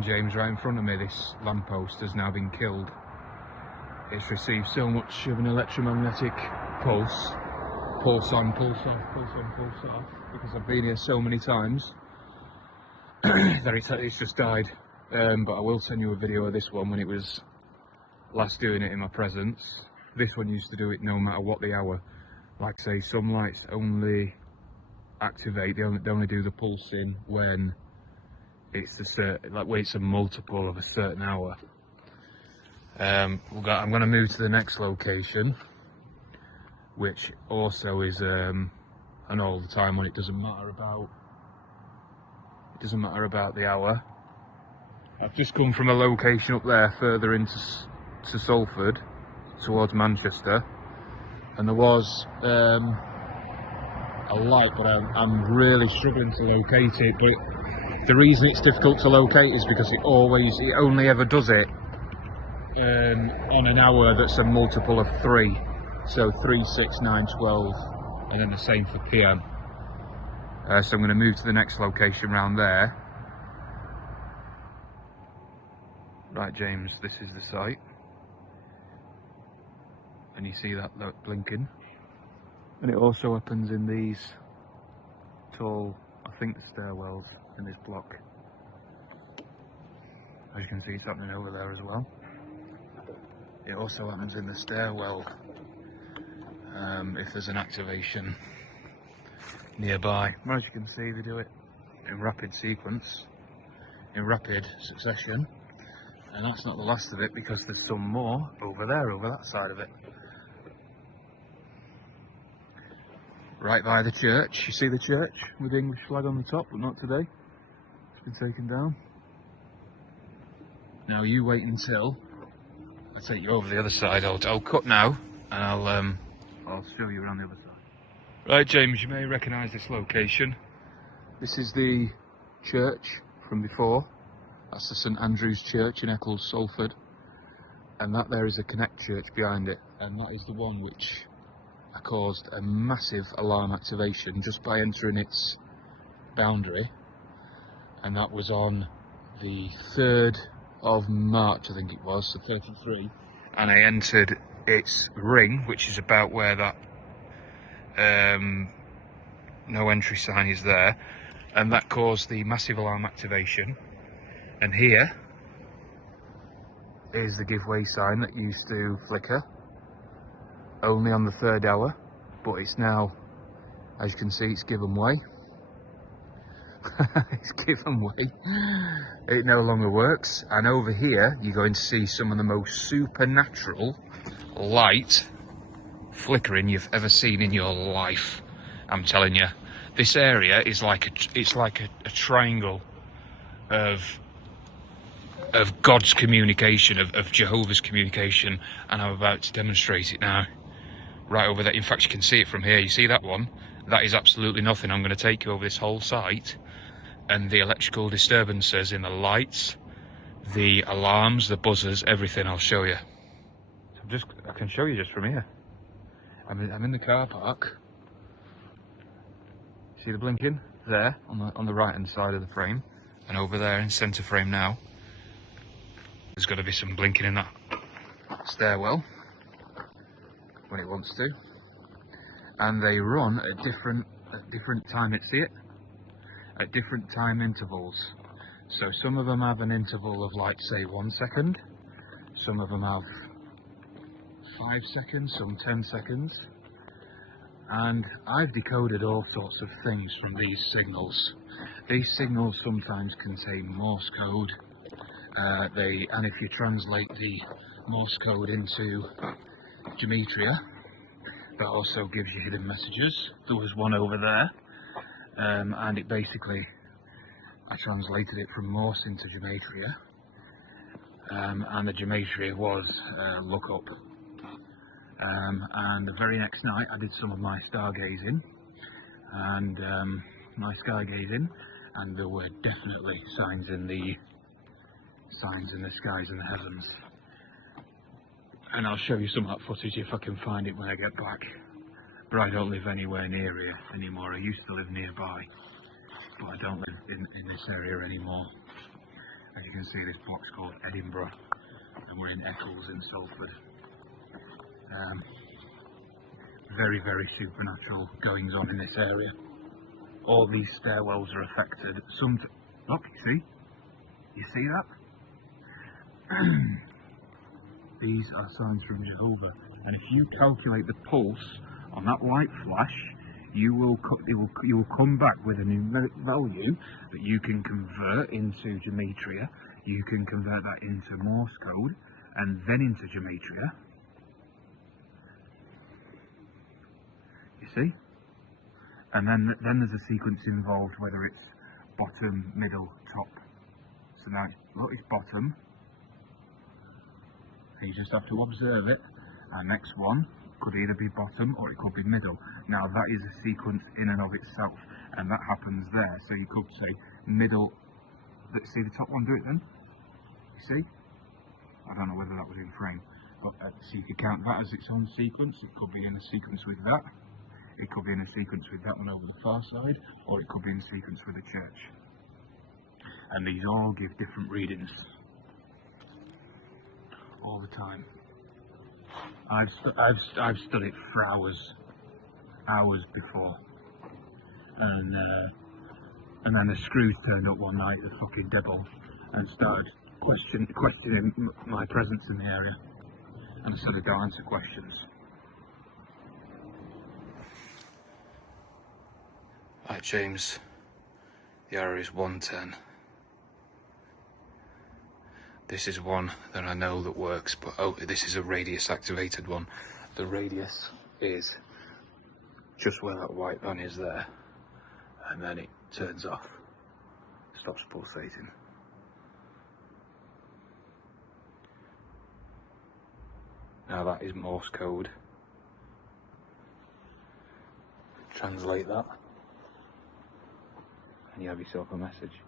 again, James, right in front of me, this lamppost has now been killed. It's received so much of an electromagnetic pulse. Pulse on, pulse off, pulse on, pulse off, because I've been here so many times that it's just died. But I will send you a video of this one when it was last doing it in my presence. This one used to do it no matter what the hour. Like I say, some lights only activate, they only do the pulsing when it's a certain, like when it's a multiple of a certain hour. I'm going to move to the next location, which also is an all the time one. It doesn't matter about the hour. I've just come from a location up there further into Salford towards Manchester, and there was a light, but I'm really struggling to locate it. But the reason it's difficult to locate is because it only ever does it on an hour that's a multiple of 3, so 3, 6, 9, 12, and then the same for PM. So I'm going to move to the next location round there. Right, James, this is the site, and you see that blinking, and it also happens in these tall, I think, the stairwells in this block. As you can see, it's happening over there as well. It also happens in the stairwell if there's an activation nearby. As you can see, they do it in rapid sequence, in rapid succession, and that's not the last of it, because there's some more over there, over that side of it. Right by the church, you see the church with the English flag on the top, but not today. It's been taken down. Now you wait until I take you over the other side. I'll cut now, and I'll show you around the other side. Right, James, you may recognise this location. This is the church from before. That's the St Andrew's Church in Eccles, Salford, and that there is a Connect church behind it, and that is the one which caused a massive alarm activation just by entering its boundary, and that was on the 3rd of March, I think it was, so 33, and I entered its ring, which is about where that no entry sign is there, and that caused the massive alarm activation. And here is the giveaway sign that used to flicker only on the 3rd hour, but it's now, as you can see, it's given way. It's given way. It no longer works. And over here you're going to see some of the most supernatural light flickering you've ever seen in your life. I'm telling you, this area is like a triangle of God's communication, of Jehovah's communication, and I'm about to demonstrate it now. Right over there. In fact, you can see it from here. You see that one? That is absolutely nothing. I'm going to take you over this whole site, and the electrical disturbances in the lights, the alarms, the buzzers, everything. I'll show you. So I can show you just from here. I'm in the car park. See the blinking there on the right hand side of the frame, and over there in centre frame now. There's got to be some blinking in that stairwell when it wants to, and they run at different time. See it at different time intervals. So some of them have an interval of, like, say 1 second. Some of them have 5 seconds, some 10 seconds. And I've decoded all sorts of things from these signals. These signals sometimes contain Morse code. And if you translate the Morse code into gematria, that also gives you hidden messages. There was one over there, and it basically, I translated it from Morse into gematria, and the gematria was look up. And the very next night I did some of my stargazing, and and there were definitely signs in the skies and the heavens. And I'll show you some of that footage if I can find it when I get back. But I don't live anywhere near here anymore. I used to live nearby, but I don't live in this area anymore. As you can see, this block's called Edinburgh, and we're in Eccles in Salford. Very, very supernatural goings on in this area. All these stairwells are affected. Look, you see that? These are signs from Jehovah, and if you calculate the pulse on that light flash, you will come back with a numeric value that you can convert into gematria. You can convert that into Morse code, and then into gematria. You see? And then there's a sequence involved, whether it's bottom, middle, top. So now, look, it's bottom. So you just have to observe it. Our next one could either be bottom or it could be middle. Now that is a sequence in and of itself, and that happens there. So you could say middle. Let's see the top one, do it then. You see? I don't know whether that was in frame, but so you could count that as its own sequence. It could be in a sequence with that. It could be in a sequence with that one over the far side, or it could be in a sequence with the church. And these all give different readings all the time. I've studied for hours before, and then the screws turned up one night, the fucking devil, and started questioning my presence in the area, and I said I don't answer questions. Right, James, the arrow is 110. This is one that I know that works, but oh, this is a radius activated one. The radius is just where that white van is there, and then it turns off, stops pulsating. Now that is Morse code. Translate that, and you have yourself a message.